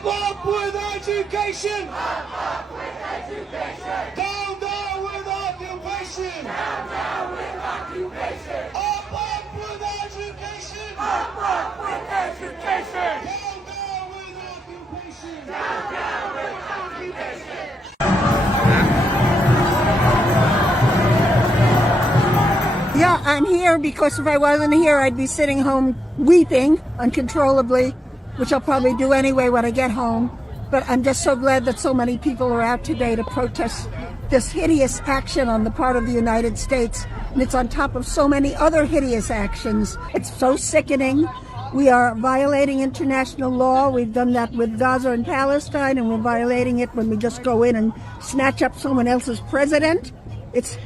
Up with education! Up with education! Down with occupation! Down with occupation! Up with education! Up with education! Down with occupation! Down with occupation! Yeah, I'm here because if I wasn't here, I'd be sitting home weeping uncontrollably, which I'll probably do anyway when I get home. But I'm just so glad that so many people are out today to protest this hideous action on the part of the United States. And it's on top of so many other hideous actions. It's so sickening. We are violating international law. We've done that with Gaza and Palestine, and we're violating it when we just go in and snatch up someone else's president. It's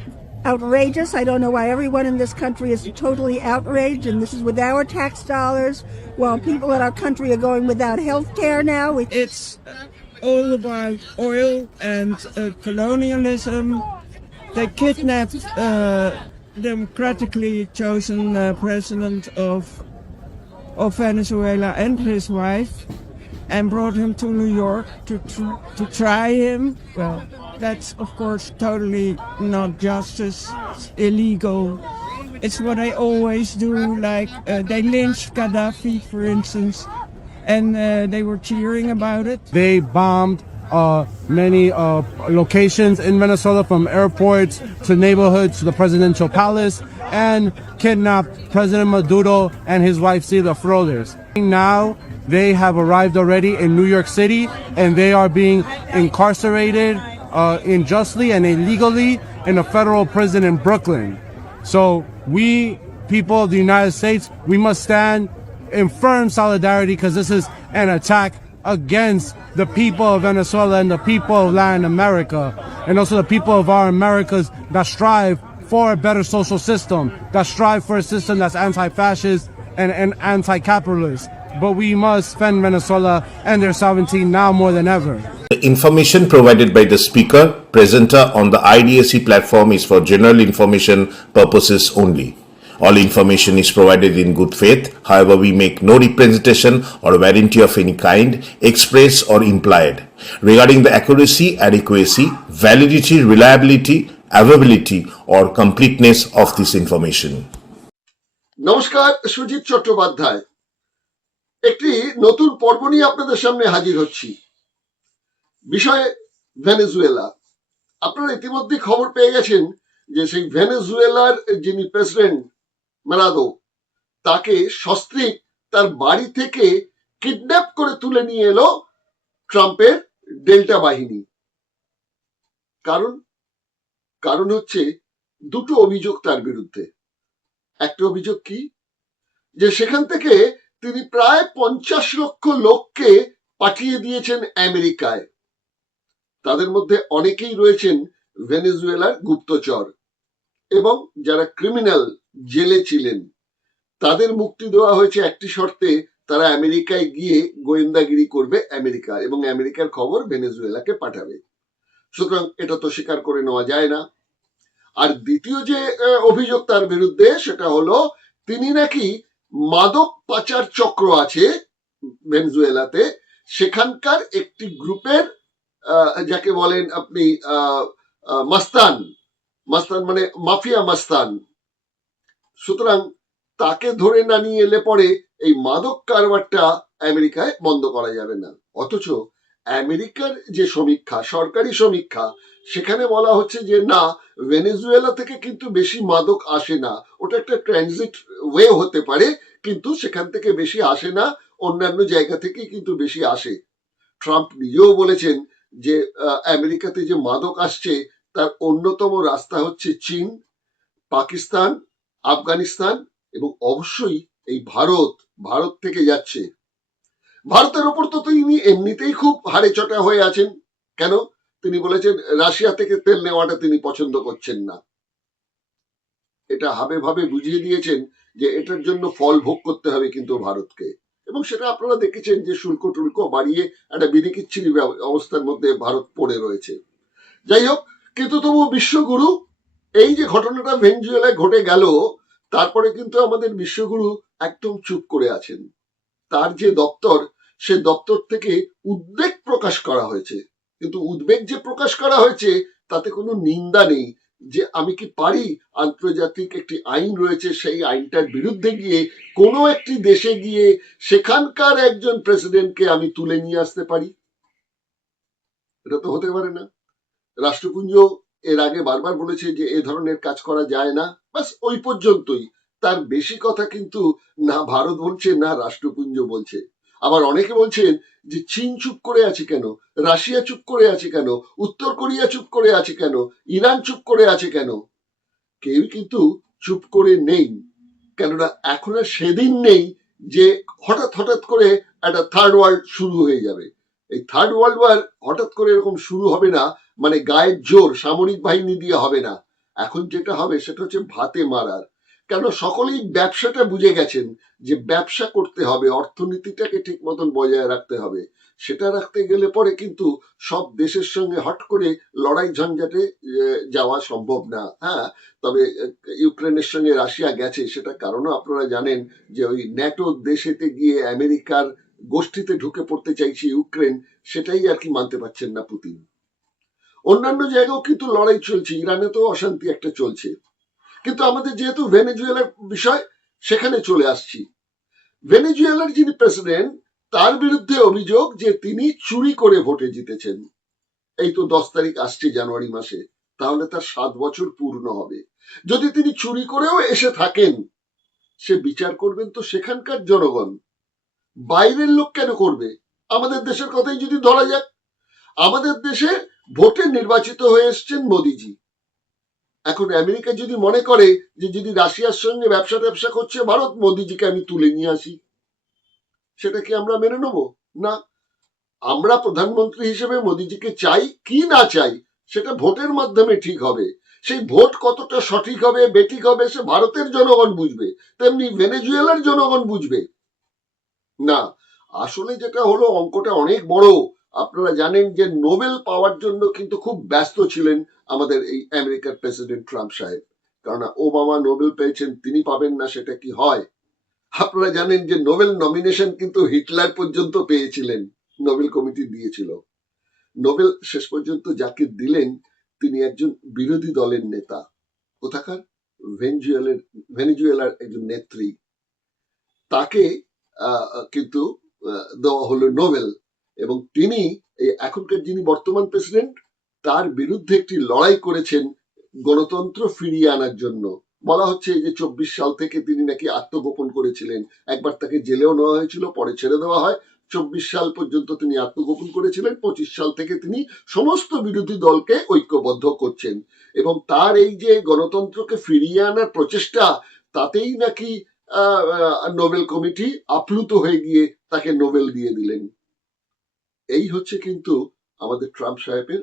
outrageous. I don't know why everyone in this country is totally outraged, and this is with our tax dollars, while people in our country are going without health care now. It's all about oil and colonialism. They kidnapped democratically chosen president of Venezuela and his wife and brought him to New York to try him. Well, that's of course totally not justice. It's illegal. It's what they always do. Like they lynched Gaddafi, for instance, and they were cheering about it. They bombed many locations in Venezuela, from airports to neighborhoods to the presidential palace, and kidnapped President Maduro and his wife Cilia Flores. Now they have arrived already in New York City, and they are being incarcerated unjustly and illegally in a federal prison in Brooklyn. So we, people of the United States, we must stand in firm solidarity, because this is an attack against the people of Venezuela and the people of Latin America, and also the people of our Americas that strive for a better social system, that strive for a system that's anti-fascist and anti-capitalist. But we must defend Venezuela and their sovereignty now more than ever. The information provided by the speaker, presenter on the IDSC platform is for general information purposes only. All information is provided in good faith. However, we make no representation or warranty of any kind, express or implied, regarding the accuracy, adequacy, validity, reliability, availability or completeness of this information. নমস্কার, সুজিত চট্টোপাধ্যায় একটি নতুন পর্ব নিয়ে আপনাদের সামনে হাজির হচ্ছি। বিষয় ভেনেজুয়েলা। আপনারা ইতিমধ্যে খবর পেয়ে গেছেন যে সেই ভেনেজুয়েলার যিনি প্রেসিডেন্ট মারাদো, তাকে সস্ত্রীক তার বাড়ি থেকে কিডন্যাপ করে তুলে নিয়ে এলো ট্রাম্পের ডেল্টা বাহিনী। কারণ হচ্ছে দুটো অভিযোগ তার বিরুদ্ধে। একটা অভিযোগ কি, যে সেখান থেকে তিনি প্রায় 50 লক্ষ লোককে পাঠিয়ে দিয়েছেন আমেরিকায়। তাদের মধ্যে অনেকেই রয়েছেন ভেনেজুয়েলার গুপ্তচর, এবং যারা ক্রিমিনাল জেলে ছিলেন তাদের মুক্তি দেওয়া হয়েছে একটি শর্তে, তারা আমেরিকায় গিয়ে গোয়েন্দাগিরি করবে আমেরিকা, এবং আমেরিকার খবর ভেনেজুয়েলাকে পাঠাবে। সুতরাং এটা তো স্বীকার করে নেওয়া যায় না। আর দ্বিতীয় যে অভিযোগ তার বিরুদ্ধে, সেটা হলো তিনি নাকি মাদক পাচার চক্র আছে ভেনেজুয়েলাতে, সেখানকার একটি গ্রুপের যাকে বলেন আপনি মাস্তান মানে মাফিয়া মাস্তান। সুতরাং তাকে ধরে না নিয়ে এলে পরে এই মাদক কারবারটা আমেরিকায় বন্ধ করা যাবে না। অথচ আমেরিকার যে সমীক্ষা, সরকারি সমীক্ষা, সেখানে বলা হচ্ছে যে না, ভেনেজুয়েলা থেকে কিন্তু বেশি মাদক আসে না, ওটা একটা ট্রানজিট ওয়ে হতে পারে, কিন্তু সেখান থেকে বেশি আসে না, অন্যান্য জায়গা থেকে কিন্তু বেশি আসে। ট্রাম্প নিজেও বলেছেন যে আমেরিকাতে যে মাদক আসছে তার অন্যতম রাস্তা হচ্ছে চীন, পাকিস্তান, আফগানিস্তান এবং অবশ্যই এই ভারত থেকে যাচ্ছে। ভারতের ওপর তো তিনি এমনিতেই খুব হাড়ে চটা হয়ে আছেন। কেন? তিনি বলেছেন রাশিয়া থেকে তেল নেওয়াটা তিনি পছন্দ করছেন না। এটা ভাবে বুঝিয়ে দিয়েছেন যে এটার জন্য ফল ভোগ করতে হবে কিন্তু ভারতকে, এবং সেটা আপনারা দেখেছেন যে শুল্ক টুল্ক বাড়িয়ে একটা বিধিকিচ্ছিরি অবস্থার মধ্যে ভারত পড়ে রয়েছে। যাই হোক, কিন্তু তবু বিশ্বগুরু, এই যে ঘটনাটা ভেনেজুয়েলায় ঘটে গেল, তারপরে কিন্তু আমাদের বিশ্বগুরু একদম চুপ করে আছেন। তার যে দপ্তর সে দপ্তর থেকে উদ্বেগ প্রকাশ করা হয়েছে, কিন্তু উদ্বেগ যে প্রকাশ করা হয়েছে তাতে কোনো নিন্দা নেই যে আমি কি পারি আন্তর্জাতিক একটি আইন রয়েছে সেই আইনটার বিরুদ্ধে গিয়ে কোনো একটি দেশে গিয়ে সেখানকার একজন প্রেসিডেন্টকে আমি তুলে নিয়ে আসতে পারি? এটা তো হতে পারে না। রাষ্ট্রপুঞ্জ এর আগে বারবার বলেছে যে এ ধরনের কাজ করা যায় না, বাস ওই পর্যন্তই। তার বেশি কথা কিন্তু না ভারত বলছে না রাষ্ট্রপুঞ্জ বলছে। আবার অনেকে বলছেন যে চীন চুপ করে আছে কেন, রাশিয়া চুপ করে আছে কেন, উত্তর কোরিয়া চুপ করে আছে কেন, ইরান চুপ করে আছে কেন? কেউ কিন্তু চুপ করে নেই, কেননা এখন আর সেদিন নেই যে হঠাৎ হঠাৎ করে একটা থার্ড ওয়ার্ল্ড শুরু হয়ে যাবে। এই থার্ড ওয়ার্ল্ড ওয়ার হঠাৎ করে এরকম শুরু হবে না, মানে গায়ের জোর সামরিক বাহিনী দিয়ে হবে না। এখন যেটা হবে সেটা হচ্ছে ভাতে মারার। কেন সকলেই ব্যবসাটা বুঝে গেছেন যে ব্যবসা করতে হবে, অর্থনীতিটাকে ঠিক মতন বজায় রাখতে হবে। সেটা রাখতে গেলে পরে কিন্তু সব দেশের সঙ্গে হট করে লড়াই ঝঞ্ঝাটে যাওয়া সম্ভব না। হ্যাঁ, তবে ইউক্রেনের সঙ্গে রাশিয়া গেছে সেটা কারণও আপনারা জানেন যে ওই ন্যাটো দেশেতে গিয়ে আমেরিকার গোষ্ঠীতে ঢুকে পড়তে চাইছে ইউক্রেন, সেটাই আর কি মানতে পারছেন না পুতিন। অন্যান্য জায়গাও কিন্তু লড়াই চলছে, ইরানে তো অশান্তি একটা চলছে। কিন্তু আমাদের যেহেতু ভেনেজুয়েলার বিষয়, সেখানে চলে আসছি। ভেনেজুয়েলার যিনি প্রেসিডেন্ট তার বিরুদ্ধে অভিযোগ যে তিনি চুরি করে ভোটে জিতেছেন। এই তো 10 তারিখ আসছে জানুয়ারি মাসে, তাহলে তার 7 বছর পূর্ণ হবে। যদি তিনি চুরি করেও এসে থাকেন, সে বিচার করবেন তো সেখানকার জনগণ, বাইরের লোক কেন করবে? আমাদের দেশের কথাই যদি ধরা যাক, আমাদের দেশে ভোটে নির্বাচিত হয়ে এসছেন মোদিজি। এখন আমেরিকা যদি মনে করে যে যদি রাশিয়ার সঙ্গে ব্যবসা করছে ভারত, মোদিজিকে আমি তুলে নিয়ে আসি, সেটা কি আমরা মেনে নেব? না। আমরা প্রধানমন্ত্রী হিসেবে মোদিজিকে চাই কি না চাই সেটা ভোটের মাধ্যমে ঠিক হবে। সেই ভোট কতটা সঠিক হবে বেঠিক হবে সে ভারতের জনগণ বুঝবে, তেমনি ভেনেজুয়েলার জনগণ বুঝবে না। আসলে যেটা হলো, অঙ্কটা অনেক বড়। আপনারা জানেন যে নোবেল পাওয়ার জন্য কিন্তু খুব ব্যস্ত ছিলেন আমাদের এই আমেরিকার প্রেসিডেন্ট ট্রাম্প সাহেব, কারণ ওবামা নোবেল পেয়েছেন, তিনি পাবেন না সেটা কি হয়? আপনারা জানেন যে নোবেল নমিনেশন কিন্তু হিটলার পর্যন্ত পেয়েছিলেন, নোবেল কমিটি দিয়েছিল। নোবেল শেষ পর্যন্ত যাকে দিলেন তিনি একজন বিরোধী দলের নেতা, কোথাকার ভেনেজুয়েলার একজন নেত্রী, তাকে কিন্তু দেওয়া হলো নোবেল। এবং তিনি এখনকার যিনি বর্তমান প্রেসিডেন্ট তার বিরুদ্ধে একটি লড়াই করেছেন গণতন্ত্র ফিরিয়ে আনার জন্য। বলা হচ্ছে যে 24 সাল থেকে তিনি নাকি আত্মগোপন করেছিলেন, একবার তাকে জেলেও নেওয়া হয়েছিল, পরে ছেড়ে দেওয়া হয়। 24 সাল পর্যন্ত তিনি আত্মগোপন করেছিলেন, 25 সাল থেকে তিনি সমস্ত বিরোধী দলকে ঐক্যবদ্ধ করছেন। এবং তার এই যে গণতন্ত্রকে ফিরিয়ে আনার প্রচেষ্টা, তাতেই নাকি নোবেল কমিটি আপ্লুত হয়ে গিয়ে তাকে নোবেল দিয়ে দিলেন। এই হচ্ছে কিন্তু আমাদের ট্রাম্প সাহেবের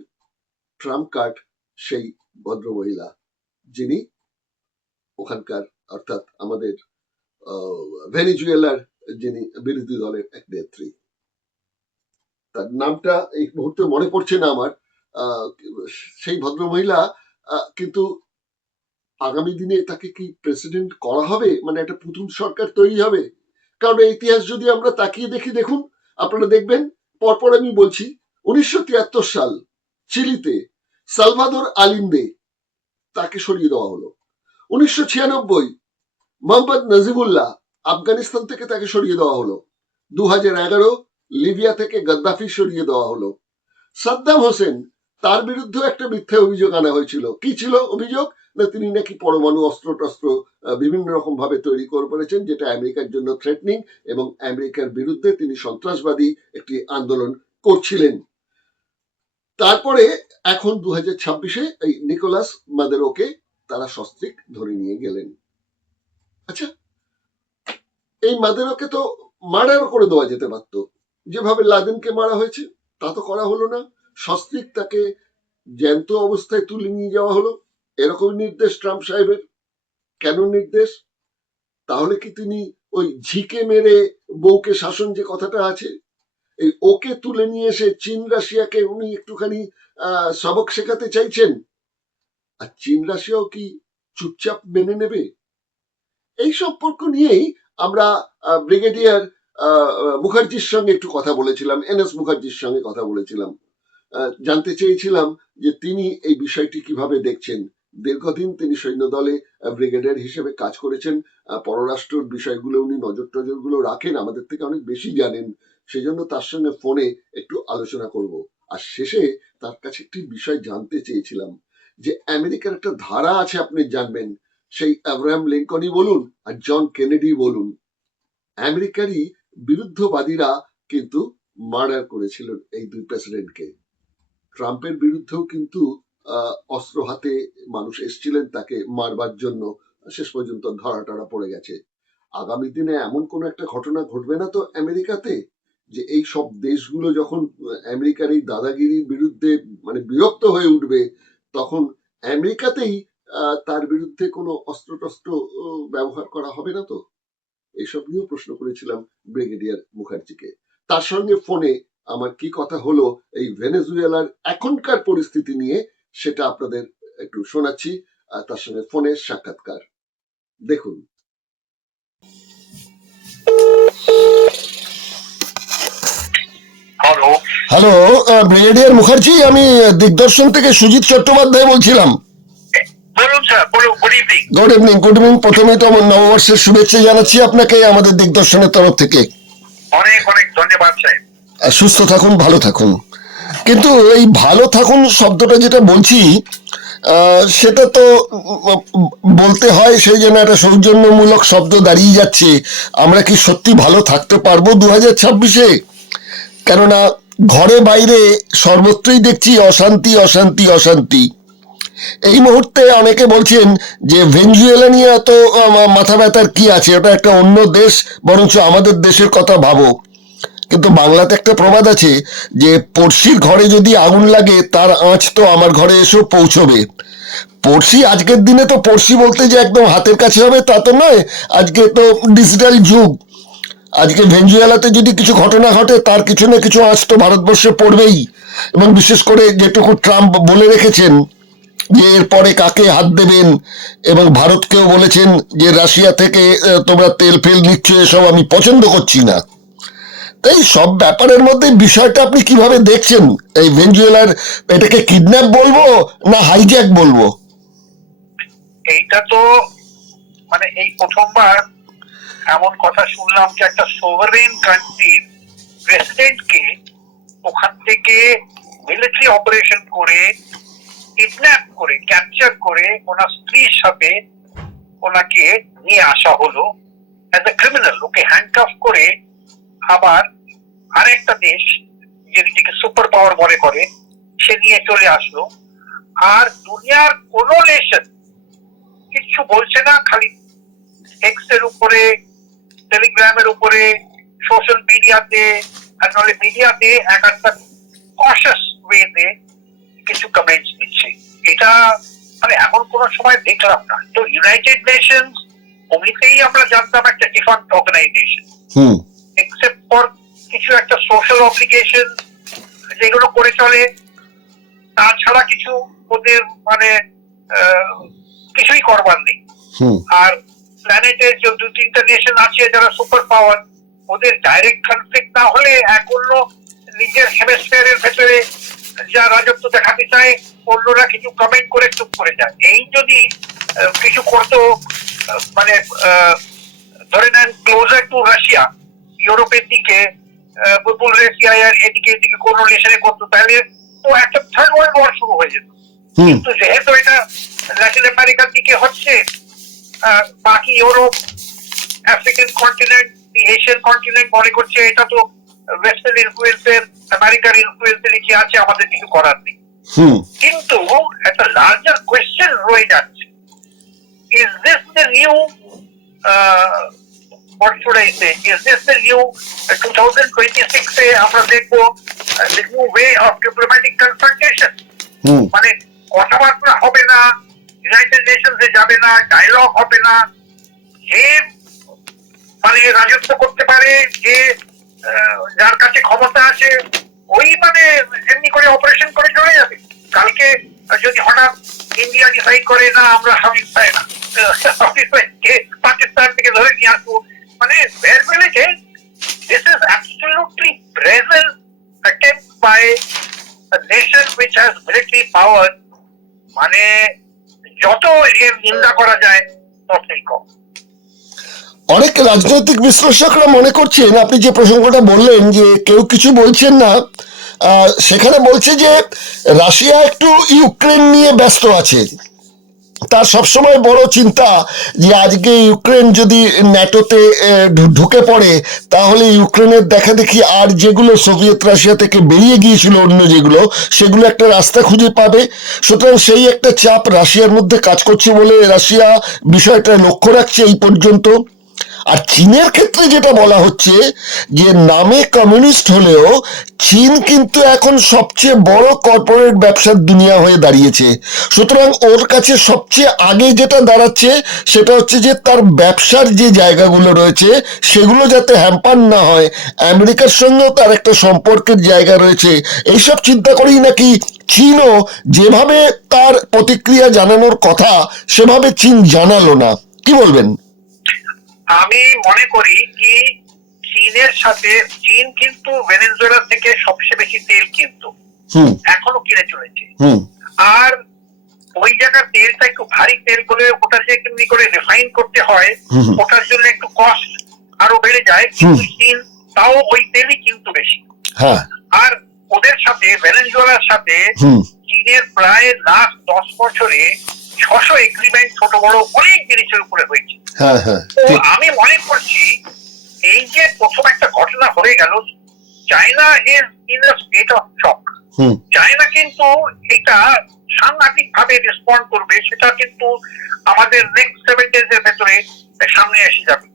ট্রাম্প কার্ড, সেই ভদ্রমহিলা যিনি ওখানকার অর্থাৎ আমাদের ভেনেজুয়েলার যিনি বিরোধী দলের এক নেত্রী। তার নামটা এই মুহূর্তে মনে পড়ছে না আমার। সেই ভদ্রমহিলা কিন্তু আগামী দিনে তাকে কি প্রেসিডেন্ট করা হবে, মানে একটা পুতুল সরকার তৈরি হবে? কারণ ইতিহাস যদি আমরা তাকিয়ে দেখি, দেখুন আপনারা দেখবেন, পরপর আমি বলছি। 1973 সাল চিলিতে সালভাদর আলিন্দে তাকে সরিয়ে দেওয়া হলো। 1996 মোহাম্মদ নজিবুল্লাহ আফগানিস্তান থেকে তাকে সরিয়ে দেওয়া হলো। 2011 লিবিয়া থেকে গদ্দাফি সরিয়ে দেওয়া হলো। সাদ্দাম হোসেন, তার বিরুদ্ধে একটা মিথ্যা অভিযোগ আনা হয়েছিল। কি ছিল অভিযোগ? না তিনি নাকি পরমাণু অস্ত্র টস্ত্র বিভিন্ন রকম ভাবে তৈরি করে ফেলেছেন, যেটা আমেরিকার জন্য থ্রেটনিং, এবং আমেরিকার বিরুদ্ধে তিনি সন্ত্রাসবাদী একটি আন্দোলন করছিলেন। তারপরে এখন 2026-এ এই নিকোলাস মাদুরোকে তারা সস্ত্রীক ধরে নিয়ে গেলেন। আচ্ছা, এই মাদুরোকে তো মার্ডার করে দেওয়া যেতে পারতো, যেভাবে লাদেনকে মারা হয়েছে তা তো করা হলো না। সস্ত্রীক তাকে জ্যান্ত অবস্থায় তুলে নিয়ে যাওয়া হলো। এরকম নির্দেশ ট্রাম্প সাহেবের। কেন নির্দেশ? তাহলে কি তিনি ওই ঝিকে মেরে বউকে শাসন যে কথাটা আছে, এই ওকে তুলে নিয়ে এসে চীন রাশিয়াকে উনি একটুখানি সবক শেখাতে চাইছেন? আর চীন রাশিয়াও কি চুপচাপ মেনে নেবে? এই সম্পর্ক নিয়েই আমরা ব্রিগেডিয়ার মুখার্জির সঙ্গে একটু কথা বলেছিলাম, এনএস মুখার্জির সঙ্গে কথা বলেছিলাম, জানতে চেয়েছিলাম যে তিনি এই বিষয়টি কিভাবে দেখছেন। দীর্ঘদিন তিনি সৈন্যদলে ব্রিগেডিয়ার হিসেবে কাজ করেছেন, পররাষ্ট্র বিষয়গুলো উনি নজরগুলো রাখেন, আমাদের থেকে অনেক বেশি জানেন, সেজন্য তার সঙ্গে ফোনে একটু আলোচনা করব। আর শেষে তার কাছে একটি বিষয় জানতে চেয়েছিলাম যে আমেরিকার একটা ধারা আছে, আপনি জানবেন, সেই আব্রাহাম লিঙ্কনই বলুন আর জন কেনেডি বলুন, আমেরিকারই বিরুদ্ধবাদীরা কিন্তু মার্ডার করেছিল এই দুই প্রেসিডেন্টকে। ট্রাম্পের বিরুদ্ধেও কিন্তু অস্ত্র হাতে মানুষ এসেছিলেন তাকে মারবার জন্য, শেষ পর্যন্ত ধরা টরা পড়ে গেছে। আগামী দিনে এমন কোন একটা ঘটনা ঘটবে না তো আমেরিকাতে, যে এই সব দেশগুলো যখন আমেরিকার এই দাদাগিরির বিরুদ্ধে মানে বিরক্ত হয়ে উঠবে, তখন আমেরিকাতেই তার বিরুদ্ধে কোনো অস্ত্র টস্ত্র ব্যবহার করা হবে না তো? এসব নিয়েও প্রশ্ন করেছিলাম ব্রিগেডিয়ার মুখার্জিকে। তার সঙ্গে ফোনে আমার কি কথা হলো এই ভেনেজুয়েলার এখনকার পরিস্থিতি নিয়ে, সেটা আপনাদের একটু শোনাচ্ছি। তার সঙ্গে ফোনের সাক্ষাৎকার দেখুন। হ্যালো, ব্রিগেডিয়ার মুখার্জি, আমি দিগদর্শন থেকে সুজিত চট্টোপাধ্যায় বলছিলাম। বলুন স্যার, বলুন। Good evening. Good evening. Good evening. প্রথমে তো আমার নববর্ষের শুভেচ্ছা জানাচ্ছি আপনাকে আমাদের দিগদর্শনের তরফ থেকে। অনেক অনেক ধন্যবাদ স্যার। সুস্থ থাকুন, ভালো থাকুন। কিন্তু এই ভালো থাকুন শব্দটা যেটা বলছি, সেটা তো বলতে হয় সেই জন্য একটা সৌজন্যমূলক শব্দ দাঁড়িয়ে যাচ্ছে। আমরা কি সত্যি ভালো থাকতে পারবো 2026-এ? কেননা ঘরে বাইরে সর্বত্রই দেখছি অশান্তি অশান্তি অশান্তি। এই মুহূর্তে অনেকে বলছেন যে ভেনেজুয়েলা নিয়ে এত মাথা ব্যথার কি আছে, ওটা একটা অন্য দেশ, বরঞ্চ আমাদের দেশের কথা ভাবো। কিন্তু বাংলাতে একটা প্রবাদ আছে যে পড়শির ঘরে যদি আগুন লাগে তার আঁচ তো আমার ঘরে এসেও পৌঁছবে। পড়শি আজকের দিনে তো পড়শি বলতে যে একদম হাতের কাছে হবে তা তো নয়, আজকে তো ডিজিটাল যুগ। আজকে ভেনেজুয়েলাতে যদি কিছু ঘটনা ঘটে তার কিছু না কিছু আঁচ তো ভারতবর্ষে পড়বেই। এবং বিশেষ করে যেটুকু ট্রাম্প বলে রেখেছেন যে এরপরে কাকে হাত দেবেন, এবং ভারতকেও বলেছেন যে রাশিয়া থেকে তোমরা তেল ফেল নিচ্ছ, এসব আমি পছন্দ করছি না। তাই সব ব্যাপারের মধ্যে বিষয়টা আপনি কিভাবে দেখছেন? এই ভেনেজুয়েলার এটাকে কিডন্যাপ বলবো না হাইজ্যাক বলবো? এইটা তো মানে এই প্রথমবার এমন কথা শুনলাম যে একটা সোভারেন কান্ট্রির প্রেসিডেন্টকে ওখান থেকে মিলিটারি অপারেশন করে কিডন্যাপ করে ক্যাপচার করে ওনার স্ত্রীর সাথে ওনাকে নিয়ে আসা হলো as a criminal. Okay handcuff করে আবার আরেকটা দেশ যে নিজেকে সুপার পাওয়ার মনে করে সে নিয়ে চলে আসলো। আর দুনিয়ার কোন নেশন কিচ্ছু বলছে না, খালি এক্স এর উপরে, টেলিগ্রামের উপরে, সোশ্যাল মিডিয়াতে আর নাহলে মিডিয়াতে এক একটা কশাস ওয়েতে কিছু কমেন্টস দিচ্ছে। এটা মানে এমন কোন সময় দেখলাম না। তো ইউনাইটেড নেশনস অমনিতেই আমরা জানতাম একটা ডিফান্ট অর্গানাইজেশন, এক্সেপ্ট ফর কিছু একটা সোশ্যাল অব্লিগেশন যেগুলো করে চলে, তাছাড়া কিছু ওদের মানে কিছুই করবার নেই। আর প্ল্যানেটের যে 2-3টা নেশন আছে যারা সুপার পাওয়ার, ওদের ডাইরেক্ট কনফ্লিক্ট না হলে এক অন্য নিজের হেমিস্ফিয়ারের ভেতরে যা রাজত্ব দেখাতে চায় অন্যরা কিছু কমেন্ট করে চুপ করে যায়। এই যদি কিছু করতো মানে ধরে নেন ক্লোজার টু রাশিয়া, ইউরোপের দিকে পূর্ব এশিয়ার এদিকে কোন নেশনে করতো, তাহলে তো একটা থার্ড ওয়ার্ল্ড ওয়ার শুরু হয়ে যেত। কিন্তু যেহেতু এটা ল্যাটিন আমেরিকার দিকে হচ্ছে, বাকি Europe, African continent, Asian continent মনে করছে এটা তো ওয়েস্টার্ন ইনফ্লুয়েন্সের, আমেরিকার ইনফ্লুয়েন্সের নিচে আছে, আমাদের কিছু করার নেই। কিন্তু একটা লার্জার কোয়েশ্চেন রয়ে যাচ্ছে, is this the new what should I say, is this the new 2026 আমরা দেখবো the new way of diplomatic confrontation? মানে কথাবার্তা হবে না, ইউনাইটেড নেশনসে যাবে না, ডায়লগ হবে না, যে মানে রাজত্ব করতে পারে, যে যার কাছে ক্ষমতা আছে ওই মানে এমনি করে অপারেশন করে চলে যাবে। কালকে যদি হঠাৎ ইন্ডিয়া ডিসাইড করে না আমরা হাফিজ পাই না, পাকিস্তান থেকে ধরে নিয়ে আসবো, মানে This is absolutely brazen attempt by a nation which has military power. মানে যত এর নিন্দা করা যায় ততই কম। অনেক রাজনৈতিক বিশ্লেষকরা মনে করছেন, আপনি যে প্রসঙ্গটা বললেন যে কেউ কিছু বলছেন না, সেখানে বলছে যে রাশিয়া একটু ইউক্রেন নিয়ে ব্যস্ত আছে। তার সবসময় বড় চিন্তা যে আজকে ইউক্রেন যদি ন্যাটোতে ঢুকে পড়ে তাহলে ইউক্রেনের দেখা দেখি আর যেগুলো সোভিয়েত রাশিয়া থেকে বেরিয়ে গিয়েছিল অন্য যেগুলো, সেগুলো একটা রাস্তা খুঁজে পাবে। সুতরাং সেই একটা চাপ রাশিয়ার মধ্যে কাজ করছে বলে রাশিয়া বিষয়টা লক্ষ্য রাখছে এই পর্যন্ত। আর চীনের ক্ষেত্রে যেটা বলা হচ্ছে যে নামে কমিউনিস্ট হলেও চীন কিন্তু এখন সবচেয়ে বড় কর্পোরেট ব্যবসার দুনিয়া হয়ে দাঁড়িয়েছে। সুতরাং ওর কাছে সবচেয়ে আগে যেটা দাঁড়াচ্ছে সেটা হচ্ছে যে তার ব্যবসার যে জায়গাগুলো রয়েছে সেগুলো যাতে হ্যাম্পার না হয়। আমেরিকার সঙ্গেও তার একটা সম্পর্কের জায়গা রয়েছে। এইসব চিন্তা করেই নাকি চীনও যেভাবে তার প্রতিক্রিয়া জানানোর কথা সেভাবে চীন জানালো না। কি বলবেন? আমি মনে করি কি চীনের সাথে, চীন কিন্তু ভেনেজুয়েলা থেকে সবচেয়ে বেশি তেল কিন্তু এখনো কিনে চলেছে। আর ওই জায়গার তেলটা একটু ভারী তেল বলে ওটা যে কেমনি করে রিফাইন করতে হয় ওটার জন্য একটু কস্ট আরো বেড়ে যায়, কিন্তু চীন তাও ওই তেলই কিন্তু বেশি। আর ওদের সাথে ভেনেজুয়েলার সাথে চীনের প্রায় লাস্ট 10 বছরে 600 এগ্রিমেন্ট ছোট বড় অনেক জিনিসের উপরে হয়েছে। তো আমি মনে করছি এই যে প্রথম একটা ঘটনা হয়ে গেল, China is in a state of shock. China কিন্তু এটা সাংঘাতিক ভাবে রেসপন্ড করবে, সেটা কিন্তু আমাদের নেক্সট 7 days এর ভেতরে সামনে এসে যাবে।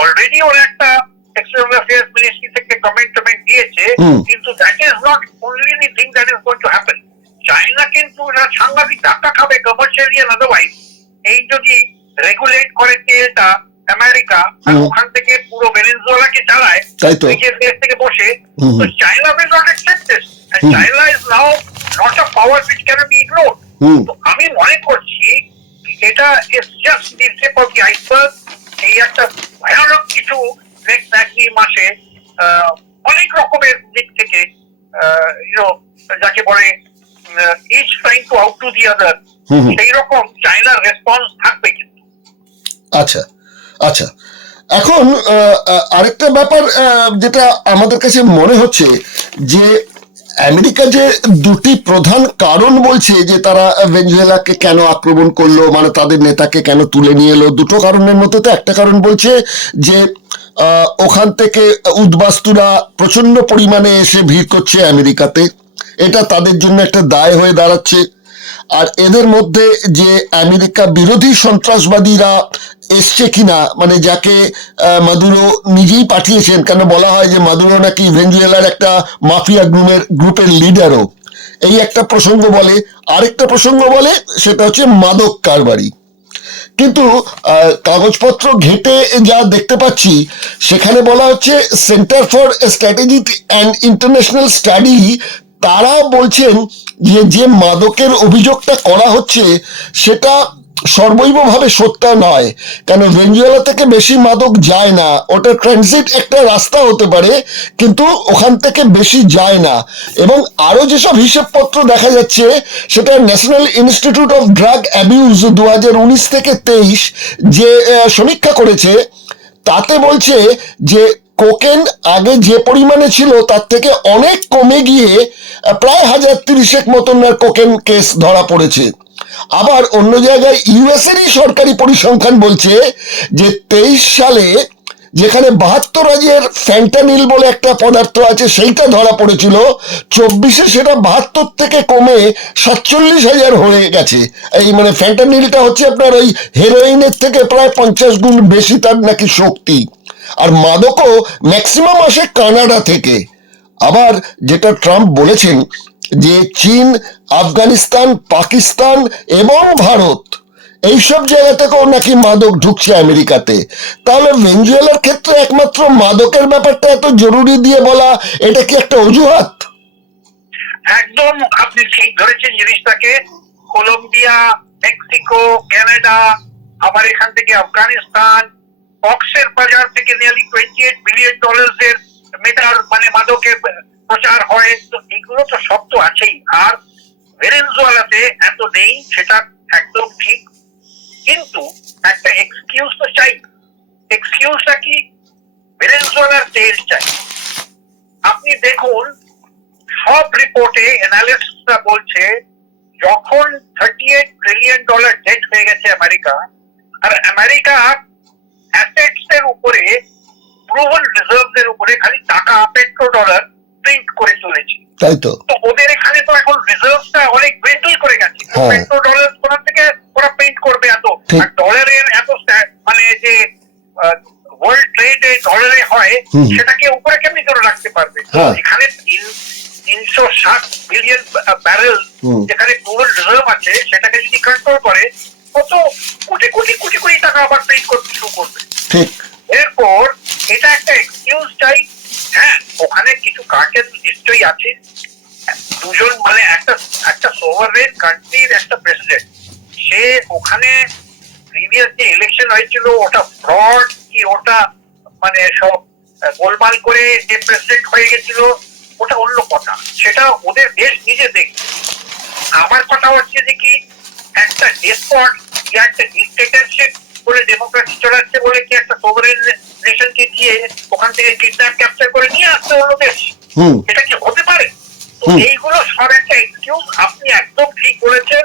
অলরেডি ওরা একটা এক্সটার্নাল অ্যাফেয়ার্স মিনিস্ট্রি থেকে কমেন্ট দিয়েছে, কিন্তু that is not only the thing that is going to happen. China কিন্তু সাংঘাতিক ধাক্কা খাবে কমার্শিয়ালি এন্ড আদারওয়াইজ। এই যদি রেগুলেট করে তেলটা আমেরিকা আর ওখান থেকে পুরো ভেনেজুয়েলাকে চালায় নিজের দেশ থেকে বসে, তো China will not accept this. And China is now not a power which can be ignored. তো আমি মনে করছি এটা is just the tip of the iceberg. এই একটা ভয়ানক কিছু নেক্সট 1-2 মাসে অনেক রকমের দিক থেকে যাকে বলে each trying to outdo the other, সেই রকম চায়নার রেসপন্স থাকবে কিন্তু। আচ্ছা আচ্ছা, এখন আরেকটা ব্যাপার যেটা আমাদের কাছে মনে হচ্ছে যে আমেরিকা যে দুটি প্রধান কারণ বলছে যে তারা ভেনেজুয়েলাকে কেন আক্রমণ করলো, মানে তাদের নেতাকে কেন তুলে নিয়ে এলো, দুটো কারণের মধ্যে তো একটা কারণ বলছে যে ওখান থেকে উদ্বাস্তুরা প্রচন্ড পরিমাণে এসে ভিড় করছে আমেরিকাতে, এটা তাদের জন্য একটা দায় হয়ে দাঁড়াচ্ছে। আর এদের মধ্যে যে আমেরিকা বিরোধী সন্ত্রাসবাদীরা এসছে কিনা, মানে যাকে মাদুরো নিজেই পাঠিয়েছেন, কেন বলা হয় যে মাদুরো নাকি ভেনেজুয়েলার একটা মাফিয়া গ্রুপের লিডারও, এই একটা প্রসঙ্গ বলে। আরেকটা প্রসঙ্গ বলে সেটা হচ্ছে মাদক কারবারি। কিন্তু কাগজপত্র ঘেটে যা দেখতে পাচ্ছি সেখানে বলা হচ্ছে centre for strategic and international study, তারা বলছেন যে মাদকের অভিযোগটা করা হচ্ছে সেটা সর্বৈবভাবে সত্য নয়। কেন ভেনেজুয়েলা থেকে বেশি মাদক যায় না, ওটা ট্রানজিট একটা রাস্তা হতে পারে কিন্তু ওখান থেকে বেশি যায় না। এবং আরো যেসব হিসেবপত্র দেখা যাচ্ছে সেটা national institute of drug abuse 2019 থেকে 23 যে সমীক্ষা করেছে তাতে বলছে যে কোকেন আগে যে পরিমাণে ছিল তার থেকে অনেক কমে গিয়ে প্রায় 1030 মতন কোকেন কেস ধরা পড়েছে। আবার অন্য জায়গায় ইউএসএরই সরকারি পরিসংখ্যান বলছে যে 23 সালে যেখানে 72,000 ফ্যান্টানিল বলে একটা পদার্থ আছে সেইটা ধরা পড়েছিল, 24-এ সেটা 72 থেকে কমে 47,000 হয়ে গেছে। এই মানে ফ্যান্টানিলটা হচ্ছে আপনার ওই হেরোইনের থেকে প্রায় 50 গুণ বেশি তার নাকি শক্তি। আর মাদকও ম্যাক্সিমাম আসে কানাডা থেকে। আবার যেটা ট্রাম্প বলেছেন যে চীন, আফগানিস্তান, পাকিস্তান এবং ভারত এইসব জায়গা থেকেও নাকি মাদক ঢুকছে আমেরিকাতে। তাহলে ভেনেজুয়েলার ক্ষেত্রে একমাত্র মাদকের ব্যাপারটা এত জরুরি দিয়ে বলা, এটা কি একটা অজুহাত? একদম আপনি ঠিক ধরেছেন জিনিসটাকে। কলম্বিয়া, মেক্সিকো, কানাডা, আবার এখান থেকে আফগানিস্তান, কক্সের বাজার থেকে নিয়ারলি $28 বিলিয়ন এর মেটার মানে মাদকের প্রচার হয়। তো এগুলো তো সব তো আছেই। আর ভেনেজুয়েলাতে এত নেই, সেটা একদম ঠিক, কিন্তু একটা এক্সকিউজ তো চাই। এক্সকিউজটা কি? ভেনেজুয়েলার তেল চাই। আপনি দেখুন সব রিপোর্টে অ্যানালিস্টরা বলছে যখন $38 ট্রিলিয়ন ডেট হয়ে গেছে আমেরিকা, আর আমেরিকা অ্যাসেটস এর উপরে, প্রুভেন রিজার্ভস এর উপরে খালি টাকা, পেট্রোডলার প্রিন্ট করে চলেছে। তাই তো। তো ওদের এখানে তো এখন রিজার্ভসটা অনেক বেটল করে গেছে। পেট্রোডলার কোথা থেকে ওরা প্রিন্ট করবে এত? আর ডলারের এত মানে যে ওয়ার্ল্ড ট্রেড ডলারে হয়, সেটাকে উপরে কেমনি করে রাখতে পারবে? এখানে 360 বিলিয়ন ব্যারেল যেখানে প্রুভেন রিজার্ভ আছে, সেটাকে যদি কন্ট্রোল করে, কত কোটি কোটি কোটি কোটি টাকা আবার প্রিন্ট করতে শুরু করবে। ঠিক। এরপর এটা একটা এক্সকিউজ চাই। হ্যাঁ, ওখানে কিছু কার্টেল নিশ্চয়ই আছে। দুজন মানে একটা সোভারেন কান্ট্রির একটা প্রেসিডেন্ট, সে ওখানে প্রিভিয়াস যে ইলেকশন হয়েছিল ওটা ফ্রড কি ওটা মানে সব গোলমাল করে যে প্রেসিডেন্ট হয়ে গেছিল, ওটা অন্য কথা, সেটা ওদের দেশ নিজে দেখবে। আমার কথা হচ্ছে যে কি একটা ডেসপট কি একটা ডিক্টেটরশিপ বলে ডেমোক্রেসি চলাচ্ছে বলে কি একটা সোভারেন নেশনকে দিয়ে ওখান থেকে কিডন্যাপ ক্যাপচার করে নিয়ে আসতে হলো দেশ? এটা কি হতে পারে? তো এইগুলো সব একটা এক্সকিউজ। আপনি একদম ঠিক বলেছেন,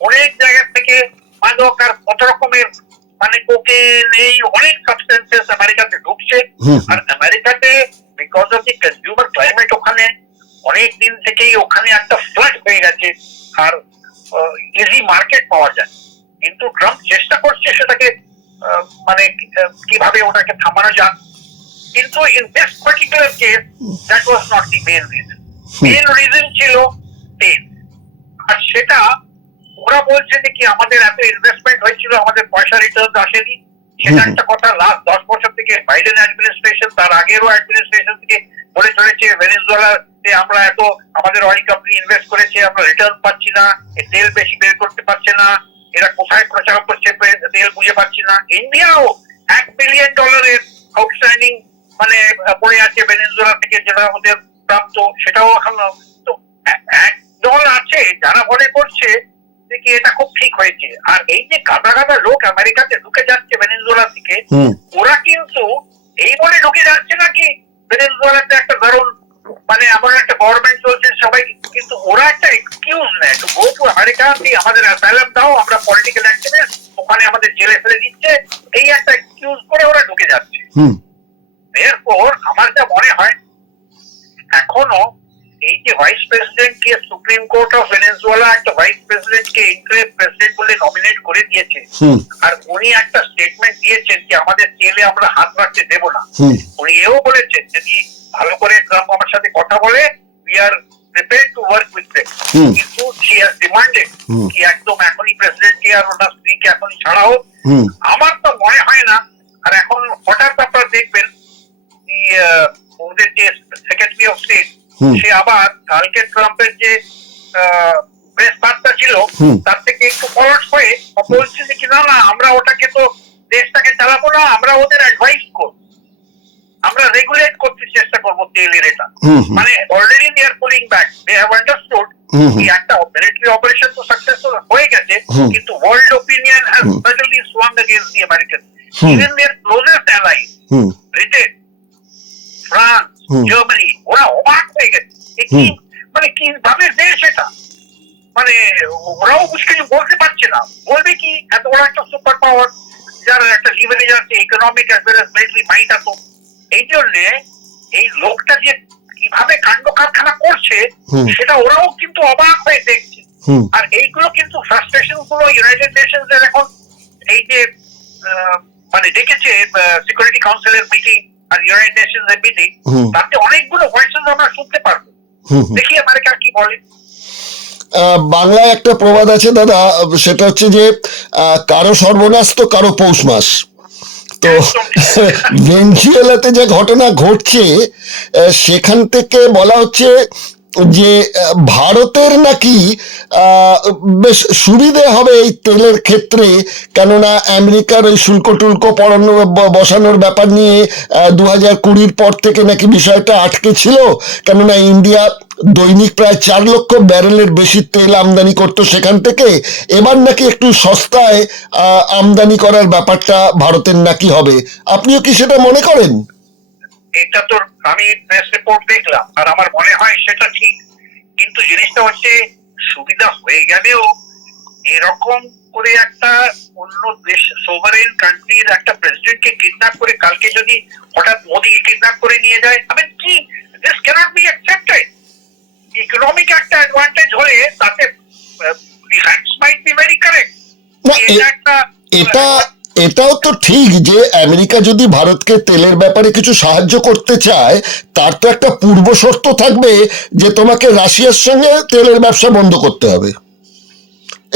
অনেক জায়গা থেকে মাদক আর কত রকমের মানে কোকেন, এই অনেক সাবস্টেন্সেস আমেরিকাতে ঢুকছে। আর আমেরিকাতে because of the consumer climate ওখানে অনেক দিন থেকেই ওখানে একটা ফ্লাড হয়ে গেছে, আর ইজি মার্কেট পাওয়া যায়। কিন্তু ট্রাম্প চেষ্টা করছে সেটাকে মানে কিভাবে ওটাকে থামানো যায়। কিন্তু in this particular case that was not the main reason. Main reason ছিল তেল। আর সেটা ওরা বলছে যে কি আমাদের এত ইনভেস্টমেন্ট হয়েছিল, আমাদের পয়সা রিটার্ন আসেনি। সেটা একটা কথা। লাস্ট 10 বছর থেকে বাইডেন অ্যাডমিনিস্ট্রেশন, তার আগেরও অ্যাডমিনিস্ট্রেশন থেকে বলে চলেছে ভেনেজুয়েলাতে আমরা এত আমাদের অয়েল কোম্পানি ইনভেস্ট করেছে, আমরা রিটার্ন পাচ্ছি না, তেল বেশি বের করতে পারছে না, এরা কোথায় প্রচার করছে তেল বুঝে পাচ্ছি না। ইন্ডিয়াও $1 বিলিয়ন আউটস্ট্যান্ডিং মানে পড়ে আছে ভেনেজুয়েলা থেকে, যেটা ওদের প্রাপ্ত, সেটাও এখন তো একদল আছে যারা মনে করছে যে কি এটা খুব ঠিক হয়েছে। আর এই যে গাদা গাদা লোক আমেরিকাতে ঢুকে যাচ্ছে ভেনেজুয়েলা থেকে, ওরা কিন্তু এই বলে ঢুকে যাচ্ছে নাকি ভেনেজুয়েলাতে একটা দারুণ মানে এমন একটা গভর্নমেন্ট চলছে সবাই, কিন্তু ওরা একটা এক্সকিউজ নেয় টু গো টু আমেরিকা, আমাদের অ্যাসাইলাম দাও, আমরা পলিটিক্যাল অ্যাক্টিভিস্ট, ওখানে আমাদের জেলে ফেলে দিচ্ছে, এই একটা এক্সকিউজ করে ওরা ঢুকে যাচ্ছে। এরপর আমার যা মনে হয় এখনো এই যে vice president K supreme court of Venezuela একটা ভাইস প্রেসিডেন্ট কে ইন্টারিম প্রেসিডেন্ট বলে নমিনেট করে দিয়েছে, আর উনি একটা স্টেটমেন্ট দিয়েছেন যে আমাদের তেলে আমরা হাত রাখতে দেব না। উনি এও বলেছেন যদি ভালো করে ট্রাম্প আমার সাথে কথা বলে we are prepared to work with them. কিন্তু শি হ্যাজ ডিমান্ডেড কি একদম এখনই প্রেসিডেন্ট কে আর ওনার স্ত্রীকে এখনই ছাড়া হোক। আমার তো মনে হয় না। আর এখন হঠাৎ আপনারা দেখবেন ওদের যে সেক্রেটারি অফ স্টেট, সে আবার কালকে ট্রাম্পের যে প্রেস বার্তা ছিল তার থেকে একটু পলট হয়ে বলছে যে কি না না আমরা ওটাকে তো দেশটাকে চালাবো না, আমরা ওদের অ্যাডভাইস করবো, আমরা রেগুলেট করতে চেষ্টা করবো তেলের এটা। মানে already they are pulling back, they have understood কি একটা মিলিটারি অপারেশন তো সাকসেসফুল হয়ে গেছে, কিন্তু world opinion has suddenly swung against the American. Even their closest ally Britain, France, Germany, ওরা অবাক হয়ে গেছে মানে কিভাবে দেশ এটা, মানে ওরাও কিছু বলতে পারছে না, বলবে কি এত বড় একটা সুপার পাওয়ার যার একটা লিভারেজ আছে economic as well as military mind আছে। এই জন্য এই লোকটা যে কিভাবে কাণ্ড কারখানা করছে সেটা ওরাও কিন্তু অবাক হয়ে দেখছে। আর এইগুলো কিন্তু ফ্রাস্ট্রেশন গুলো ইউনাইটেড নেশনস এর এখন এই যে মানে ডেকেছে সিকিউরিটি কাউন্সিলের মিটিং আর ইউনাইটেড নেশনস এর মিটিং, তাতে অনেকগুলো ভয়েসেস আমরা শুনতে পারবো। দেখি আমেরিকা কি বলে। বাংলায় একটা প্রবাদ আছে দাদা, সেটা হচ্ছে যে কারো সর্বনাশ তো কারো পৌষ মাস। তো ভেনেজুয়েলাতে যে ঘটনা ঘটছে সেখান থেকে বলা হচ্ছে যে ভারতের নাকি বেশ সুবিধে হবে এই তেলের ক্ষেত্রে, কেননা আমেরিকার ওই শুল্ক টুল্ক বসানোর ব্যাপার নিয়ে 2020 পর থেকে নাকি বিষয়টা আটকে ছিল, কেননা ইন্ডিয়া দৈনিক প্রায় 4 লক্ষ ব্যারেলের বেশি তেল আমদানি করতো সেখান থেকে। এবার নাকি একটু সস্তায় আমদানি করার ব্যাপারটা ভারতের নাকি হবে। আপনিও কি সেটা মনে করেন? এটা তো আমি প্রেস রিপোর্ট দেখলাম, আর আমার মনে হয় সেটা ঠিক, কিন্তু জিনিসটা হচ্ছে সুবিধা হয়ে গেলেও এরকম করে একটা অন্য দেশ সোভারেন কান্ট্রির একটা প্রেসিডেন্টকে কিডন্যাপ করে কালকে যদি হঠাৎ মোদিকে কিডন্যাপ করে নিয়ে যায়, আমি কি, this cannot be accepted. Economic একটা অ্যাডভান্টেজ হলে তাতে the facts might be very correct. এটাও তো ঠিক যে আমেরিকা যদি ভারতকে তেলের ব্যাপারে কিছু সাহায্য করতে চায়, তার তো একটা পূর্ব শর্ত থাকবে যে তোমাকে রাশিয়ার সঙ্গে তেলের ব্যবসা বন্ধ করতে হবে,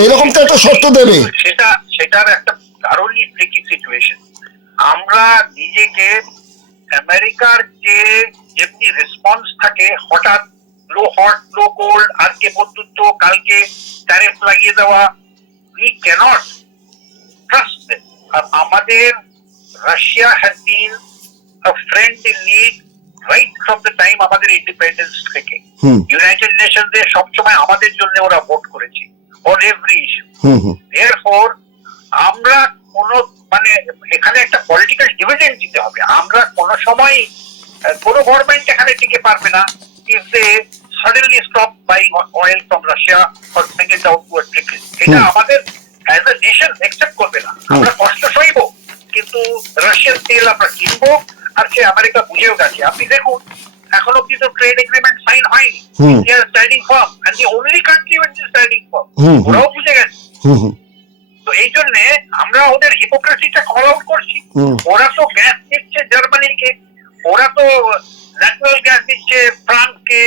এরকম তো একটা শর্ত দেবে। সেটার একটা দারুণই ট্রিকি সিচুয়েশন। আমরা নিজেকে আমেরিকার যে যেমনি রেসপন্স থাকে, হঠাৎ লো হট লো কোল্ড, আজকে বন্ধুত্ব কালকে ট্যারিফ লাগিয়ে দেওয়া, উই ক্যানট ট্রাস্ট দেম। আর আমাদের Russia has been a friend in need right from the time আমাদের ইন্ডিপেন্ডেন্স থেকে। ইউনাইটেড নেশনস এ সবসময় আমাদের জন্য ওরা ভোট করেছে অন এভরি ইস্যু। Therefore, আমরা কোন মানে এখানে একটা পলিটিক্যাল ডিভিডেন্ড দিতে হবে। আমরা কোন সময় কোন গভর্নমেন্ট এখানে টিকে পারবে না if they suddenly stop buying oil from Russia or bring it down to a trickle. এটা আমাদের as a nation accept করবে না। আমরা কষ্ট সইব, কিন্তু রাশিয়ান তেল আমরা কিনবো, আর সে আমেরিকা বুঝেও গেছে। আপনি দেখুন এখন অব্দি তো ট্রেড এগ্রিমেন্ট সাইন হয়নি, India standing firm and the only country which is standing firm. ওরাও বুঝে গেছে। তো এই জন্য আমরা ওদের হিপোক্রেসিটা কল আউট করছি। ওরা তো গ্যাস দিচ্ছে জার্মানিকে, ওরা তো ন্যাচারাল গ্যাস দিচ্ছে ফ্রান্সকে,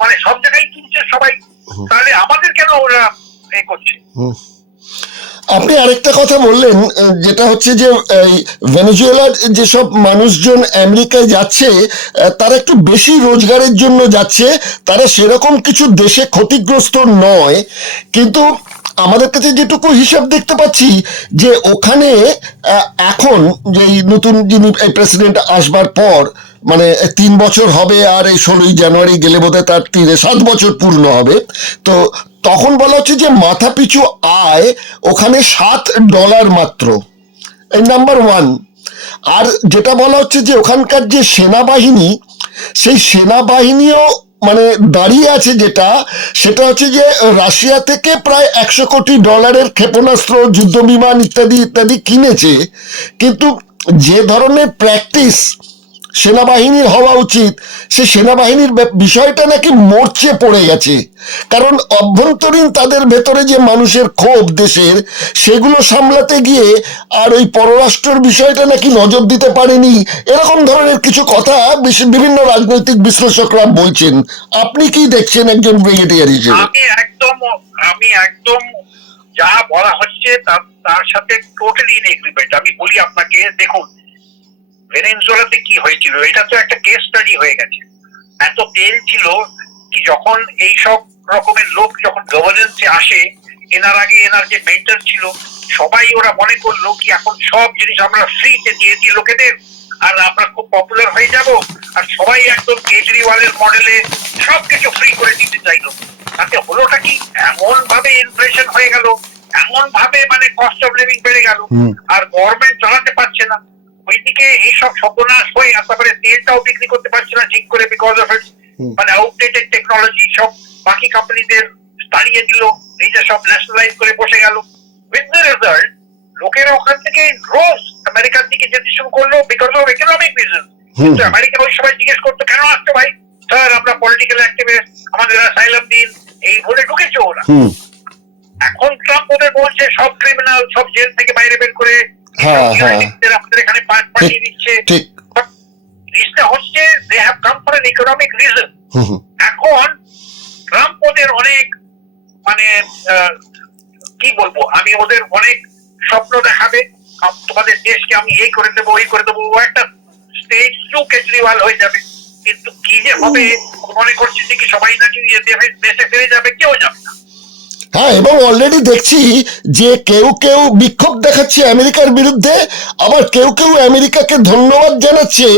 মানে সব জায়গায় কিনছে সবাই, তাহলে আমাদের কেন ওরা এ করছে? আপনি আরেকটা কথা বললেন, যেটা হচ্ছে যে ভেনেজুয়েলার যেসব মানুষজন আমেরিকায় যাচ্ছে তারা একটু বেশি রোজগারের জন্য যাচ্ছে, তারা সেরকম কিছু দেশে ক্ষতিগ্রস্ত নয়, কিন্তু আমাদের কাছে যেটুকু হিসাব দেখতে পাচ্ছি যে ওখানে এখন যে নতুন যিনি প্রেসিডেন্ট আসবার পর, মানে 3 বছর হবে, আর এই 16ই জানুয়ারি গেলে বোধহয় তার 7 বছর পূর্ণ হবে। তো তখন বলা হচ্ছে যে মাথা পিছু আয় ওখানে $7 মাত্র, এই নাম্বার 1। আর যেটা বলা হচ্ছে যে ওখানকার যে সেনাবাহিনী, সেই সেনাবাহিনীও মানে দাঁড়িয়ে আছে, সেটা হচ্ছে যে রাশিয়া থেকে প্রায় $100 কোটি ক্ষেপণাস্ত্র, যুদ্ধ বিমান ইত্যাদি ইত্যাদি কিনেছে, কিন্তু যে ধরনের প্র্যাকটিস সেনাবাহিনীর হওয়া উচিত, সে সেনাবাহিনীর বিষয়টা নাকি মরচে পড়ে গেছে। কারণ অভ্যন্তরীণ তাদের ভেতরে যে মানুষের ক্ষোভ দেশের, সেগুলো সামলাতে গিয়ে আর ওই পররাষ্ট্রের বিষয়টা নাকি নজর দিতে পারেনি, এরকম ধরনের কিছু কথা বিভিন্ন রাজনৈতিক বিশ্লেষকরা বলছেন। আপনি কি দেখছেন একজন ব্রিগেডিয়ার হিসেবে? আমি একদম যা বলা হচ্ছে তার সাথে টোটালি ইন এগ্রিমেন্ট। আমি বলি আপনাকে, দেখুন ভেনেজুয়েলাতে কি হয়েছিল, এটা তো একটা কেস স্টাডি হয়ে গেছে। এত তেল ছিল কি যখন এই সব রকমের লোক যখন গভর্নেন্সে আসে, এনার আগে এনার যে মেন্টর ছিল, সবাই ওরা মনে করলো কি এখন সব জিনিস আমরা ফ্রিতে দিয়ে দিই লোকেদের, আর আমরা খুব পপুলার হয়ে যাব, আর সবাই একদম কেজরিওয়ালের মডেলে সবকিছু ফ্রি করে দিতে চাইলো। তাতে হলোটা কি, এমন ভাবে ইনফ্লেশন হয়ে গেল, এমন ভাবে মানে কস্ট অফ লিভিং বেড়ে গেল, আর গভর্নমেন্ট চালাতে পারছে না। ওইদিকে এইসব সর্বনাশ হয়ে, আর তারপরে তেলটাও বিক্রি করতে পারছে না ঠিক করে, বিকজ অফ ইটস মানে আউটডেটেড টেকনোলজি। সব বাকি কোম্পানিদের তাড়িয়ে দিল, নিজে সব ন্যাশনালাইজ করে বসে গেল। উইথ দ্য রেজাল্ট লোকেরা ওখান থেকে রোজ আমেরিকার দিকে যেতে শুরু করলো, বিকজ অফ ইকোনমিক রিজন। কিন্তু আমেরিকা ওই সময় জিজ্ঞেস করতো, কেন আসছো ভাই? স্যার আমরা পলিটিক্যাল অ্যাক্টিভিস্ট, আমাদের অ্যাসাইলাম দিন, এই বলে ঢুকেছে ওরা। এখন ট্রাম্প ওদের বলছে সব ক্রিমিনাল সব জেল থেকে বাইরে বের করে আমাদের এখানে পাঠিয়ে দিচ্ছে। জিনিসটা হচ্ছে they have come for an economic reason. এখন ট্রাম্প ওদের অনেক মানে কি বলবো, আমি ওদের অনেক স্বপ্ন দেখাবে, তোমাদের দেশকে আমি এই করে দেবো ওই করে দেবো। ও একটা স্টেজ 2 কেজরিওয়াল হয়ে যাবে, কিন্তু কি যে হবে মনে করছি যে কি সবাই নাকি দেশে ফিরে যাবে, কেউ যাবে না। হ্যাঁ, এবং অলরেডি দেখছি যে কেউ কেউ বিক্ষোভ দেখাচ্ছে আমেরিকার বিরুদ্ধে, আবার কেউ কেউ আমেরিকাকে ধন্যবাদ জানাচ্ছে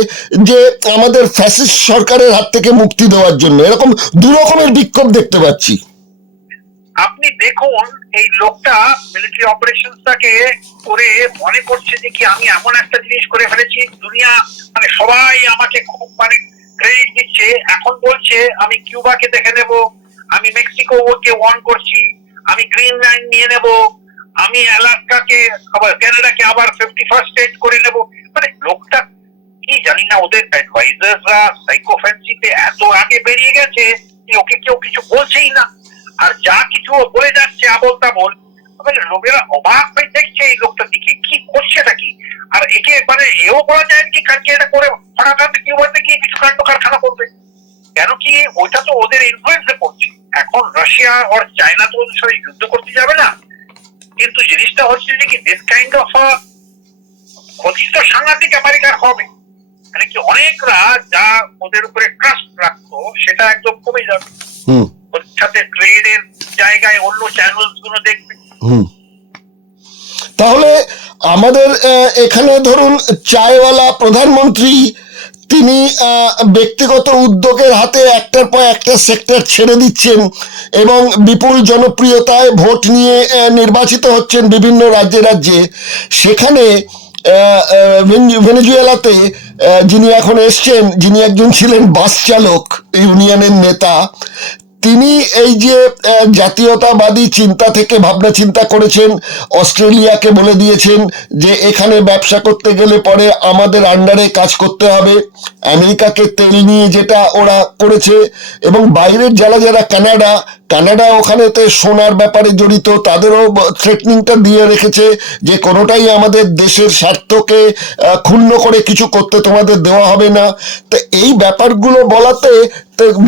যে আমাদের ফ্যাসিস্ট সরকারের হাত থেকে মুক্তি দেওয়ার জন্য। এরকম দু রকমের বিক্ষোভ দেখতে পাচ্ছি। আপনি দেখুন এই লোকটা মিলিটারি অপারেশনটাকে করে মনে করছে যে কি আমি এমন একটা জিনিস করে ফেলেছি, দুনিয়া মানে সবাই আমাকে খুব মানে ক্রেডিট দিচ্ছে। এখন বলছে আমি কিউবাকে দেখে নেব, আমি মেক্সিকোকে ওয়ার্ন করছি, আমি গ্রিনল্যান্ড নিয়ে নেব, আমি আলাস্কাকে আবার ক্যানাডাকে আবার 51st স্টেট করে নেব। মানে লোকটা কি জানি না, ওদের অ্যাডভাইজাররা সাইকোফ্যান্সিতে এত আগে বেরিয়ে গেছে যে ওকে কেউ কিছু বলছেই না, আর যা কিছু বলে যাচ্ছে আবল তাবল। লোকেরা অবাক হয়ে দেখছে এই লোকটার দিকে, কি করছেটা কি। আর একে মানে এও বলা যায় কি কালকে এটা করে হঠাৎ কি বলতে গিয়ে কিছু কাণ্ড কারখানা করবে, কেন কি ওইটা তো ওদের ইনফ্লুয়েন্সে পড়ছে। এখন রাশিয়া আর চায়না তো ওদের সাথে যুদ্ধ করতে যাবে না, কিন্তু জিনিসটা হচ্ছে যে কি দিস কাইন্ড অফ ক্ষতি তো সাংঘাতিক আমেরিকার হবে। মানে কি অনেকরা যা ওদের উপরে ট্রাস্ট রাখতো সেটা একদম কমে যাবে, ওদের সাথে ট্রেডের জায়গায় অন্য চ্যানেলস গুলো দেখবে। তাহলে আমাদের এখানে ধরুন চায়ওয়ালা প্রধানমন্ত্রী, তিনি ব্যক্তিগত উদ্যোগের হাতে একটার পর একটা সেক্টর ছেড়ে দিচ্ছেন এবং বিপুল জনপ্রিয়তায় ভোট নিয়ে নির্বাচিত হচ্ছেন বিভিন্ন রাজ্যে রাজ্যে। সেখানে ভেনেজুয়েলাতে যিনি এখন এসছেন, যিনি একজন ছিলেন বাস চালক ইউনিয়নের নেতা, তিনি এই যে জাতীয়তাবাদী চিন্তা থেকে ভাবনা চিন্তা করেছেন, অস্ট্রেলিয়াকে বলে দিয়েছেন যে এখানে ব্যবসা করতে গেলে পরে আমাদের আন্ডারে কাজ করতে হবে। আমেরিকাকে তেল নিয়ে যেটা ওরা করেছে, এবং বাইরের যারা যারা কানাডা ওখানেতে সোনার ব্যাপারে জড়িত, তাদেরও থ্রেটনিংটা দিয়ে রেখেছে যে কোনোটাই আমাদের দেশের স্বার্থকে ক্ষুণ্ণ করে কিছু করতে তোমাদের দেওয়া হবে না। তো এই ব্যাপারগুলো বলাতে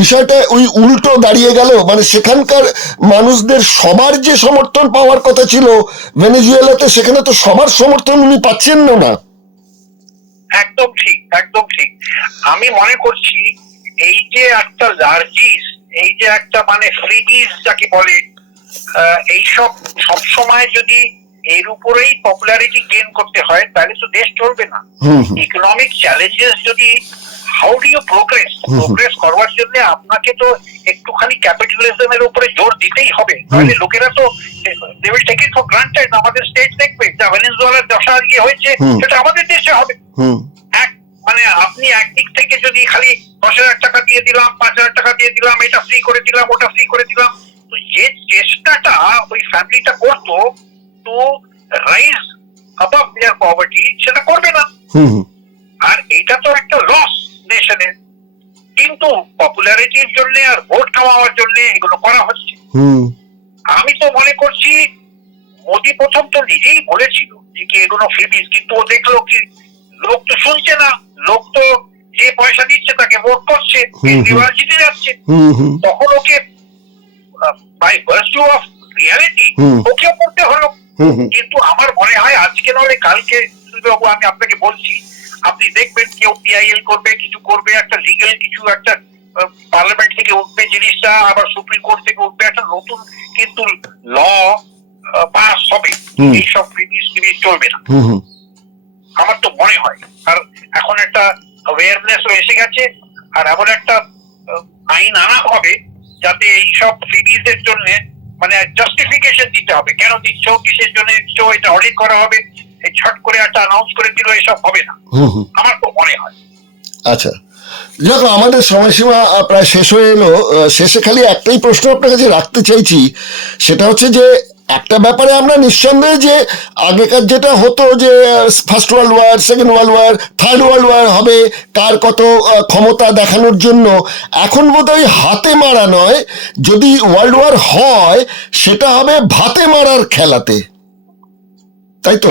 বিষয়টা ওই উল্টো দাঁড়িয়ে গেল। মানে সেখানকার মানুষদের সবার যে সমর্থন পাওয়ার কথা ছিল ভেনেজুয়েলাতে, সেখানে তো সবার সমর্থন উনি পাচ্ছেন না। একদম ঠিক, একদম ঠিক। আমি মনে করছি এই যে একটা লার্জিস, এই যে একটা মানে ফ্রিডিজ যাকে বলে, এইসব সবসময় যদি এর উপরেই পপুলারিটি গেইন করতে হয় তাহলে তো দেশ চলবে না। ইকোনমিক চ্যালেঞ্জেস যদি, হাউ ডু ইউ প্রোগ্রেস করবার জন্য আপনাকে তো একটুখানি ক্যাপিটালিজমের উপরে জোর দিতেই হবে, তাহলে লোকেরা তো they will take it for granted. আমাদের স্টেট দেখবে যা ভেনেজুয়েলার দশা আজকে হয়েছে সেটা আমাদের দেশে হবে। মানে আপনি একদিক থেকে যদি খালি 10,000 টাকা দিয়ে দিলাম, 5,000 টাকা দিয়ে দিলাম, এটা ফ্রি করে দিলাম, ওটা ফ্রি করে দিলাম, তো যে চেষ্টাটা ওই ফ্যামিলিটা করতো to rise above their poverty, সেটা করবে না। আর এটা তো একটা লস নেশনের, কিন্তু পপুলারিটির জন্য আর ভোট কামাবার জন্য এগুলো করা হচ্ছে। আমি তো মনে করছি মোদী প্রথম তো নিজেই বলেছিল যে কি এগুলো ফ্রিবিজ, কিন্তু ও দেখলো কি লোক তো শুনছে না, লোক তো যে পয়সা দিচ্ছে তাকে ভোট করছে, কেজরিওয়াল জিতে যাচ্ছে, তখন okay bye virtue of reality ওকেও করতে হলো। কিন্তু আমার মনে হয় আজকে নলে কালকে, বাবু আমি আপনাকে বলছি, আপনি দেখবেন কেউ পিআইএল করবে, কিছু করবে, একটা লিগ্যাল কিছু একটা পার্লামেন্ট থেকে উঠবে জিনিসটা, আবার সুপ্রিম কোর্ট থেকে উঠবে, একটা নতুন কিন্তু ল পাস হবে, এইসব ফ্রিবিজ চলবে না আমার তো মনে হয়। আর এখন একটা অ্যাওয়ারনেসও এসে গেছে, আর এমন একটা আইন আনা হবে যাতে এইসব ফ্রিবিজের জন্য মানে জাস্টিফিকেশন দিতে হবে, কেন দিচ্ছ, কিসের জন্য দিচ্ছ, এটা অডিট করা হবে। এই ছট করে একটা অ্যানাউন্স করে দিল, এসব হবে না আমার তো মনে হয়। আচ্ছা, দেখো আমাদের সময়সীমা প্রায় শেষ হয়ে এলো। শেষে খালি একটাই প্রশ্ন আপনার কাছে রাখতে চাইছি, সেটা হচ্ছে যে একটা ব্যাপারে আমরা নিঃসন্দেহে যে আগেকার যেটা হতো যে first world war, second world war, third world war হবে কার কত ক্ষমতা দেখানোর জন্য, এখন বোধহয় হাতে মারা নয়, যদি ওয়ার্ল্ড ওয়ার হয় সেটা হবে ভাতে মারার খেলাতে, তাই তো?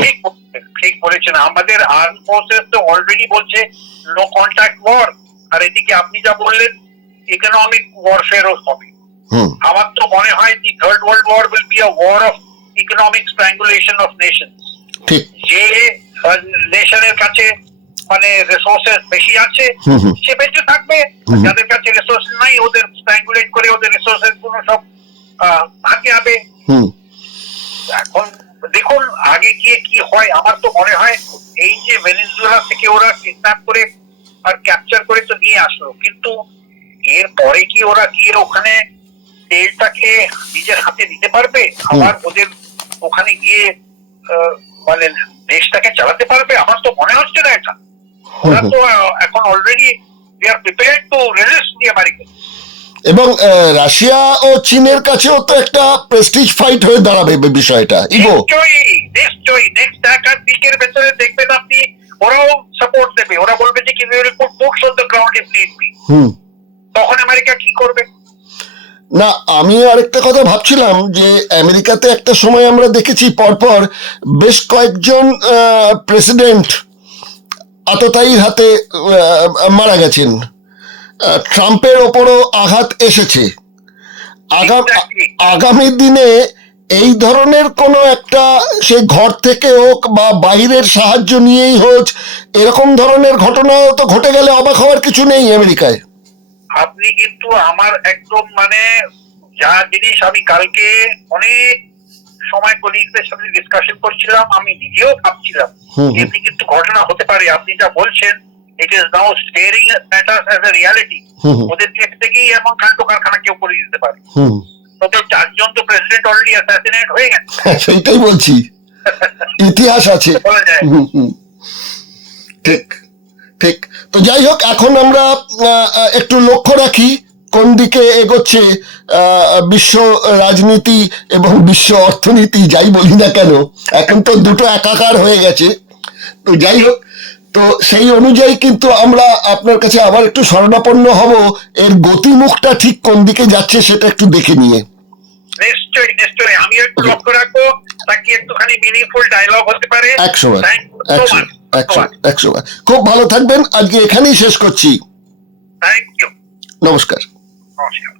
ঠিক বলেছেন। আমাদের আর্ম ফোর্সেস তো অলরেডি বলছে নো কন্ট্যাক্ট ওয়ার, আর এদিকে আপনি যা বললেন ইকোনমিক ওয়ারফেয়ারও হবে। আমার তো মনে হয় the third world war will be a war of economic strangulation of nations. যে নেশনের কাছে মানে রিসোর্সেস বেশি আছে সে বেঁচে থাকবে, যাদের কাছে রিসোর্স নাই ওদের স্ট্র্যাঙ্গুলেট করে ওদের রিসোর্সেস গুলো সব হাতে হবে। এখন দেখুন আগে গিয়ে কি হয়। আমার তো মনে হয় এই যে ভেনেজুয়েলা থেকে ওরা কিডন্যাপ করে আর ক্যাপচার করে তো নিয়ে আসলো, কিন্তু এর পরে কি ওরা গিয়ে ওখানে তেলটাকে নিজের হাতে নিতে পারবে, আবার ওদের ওখানে গিয়ে মানে দেশটাকে চালাতে পারবে? আমার তো মনে হচ্ছে না এটা। ওরা তো এখন already they are prepared to resist the America. এবং রাশিয়া ও চীনের কাছেও তো একটা প্রেস্টিজ ফাইট হয়ে দাঁড়াবে বিষয়টা। ইগো নিশ্চয়ই নেক্সট এক আর উইকের ভেতরে দেখবেন আপনি ওরাও সাপোর্ট দেবে, ওরা বলবে যে কি we will put boots on the ground if need be. তখন আমেরিকা কি করবে? না, আমি আরেকটা কথা ভাবছিলাম যে আমেরিকাতে একটা সময় আমরা দেখেছি পরপর বেশ কয়েকজন প্রেসিডেন্ট আততায়ীর হাতে মারা গেছেন। ট্রাম্পের ওপরও আঘাত এসেছে। আগামী দিনে এই ধরনের কোনো একটা সে ঘর থেকে হোক বা বাইরের সাহায্য নিয়েই হোক এরকম ধরনের ঘটনা তো ঘটে গেলে অবাক হওয়ার কিছু নেই আমেরিকায়। আপনি কিন্তু আমার একদম মানে যা জিনিস আমি কালকে অনেক সময় কলিগদের সাথে ডিসকাশন করছিলাম, আমি নিজেও ভাবছিলাম এমনি কিন্তু ঘটনা হতে পারে। আপনি যা বলছেন it is now staring matters as a reality. ওদের দিক থেকেই এমন কাণ্ড কারখানা কেউ করে দিতে পারে। তবে 4 জন তো প্রেসিডেন্ট অলরেডি অ্যাসাসিনেট হয়ে গেছে। সেইটাই বলছি, ইতিহাস আছে। ঠিক ঠিক। তো যাই হোক, এখন আমরা একটু লক্ষ্য রাখি কোন দিকে এগোচ্ছে বিশ্ব রাজনীতি এবং বিশ্ব অর্থনীতি, যাই বলি না কেন এখন তো দুটো একাকার হয়ে গেছে। তো যাই হোক, তো সেই অনুযায়ী কিন্তু আমরা আপনার কাছে আবার একটু শরণাপন্ন হব, এর গতিমুখটা ঠিক কোন দিকে যাচ্ছে সেটা একটু দেখে নিয়ে। নিশ্চয়ই নিশ্চয়ই আমি একটু লক্ষ্য রাখবো, তাকে একটুখানি মিনিংফুল ডায়লগ হতে পারে। 100 খুব ভালো থাকবেন। আজকে এখানেই শেষ করছি। Thank you. নমস্কার। নমস্কার।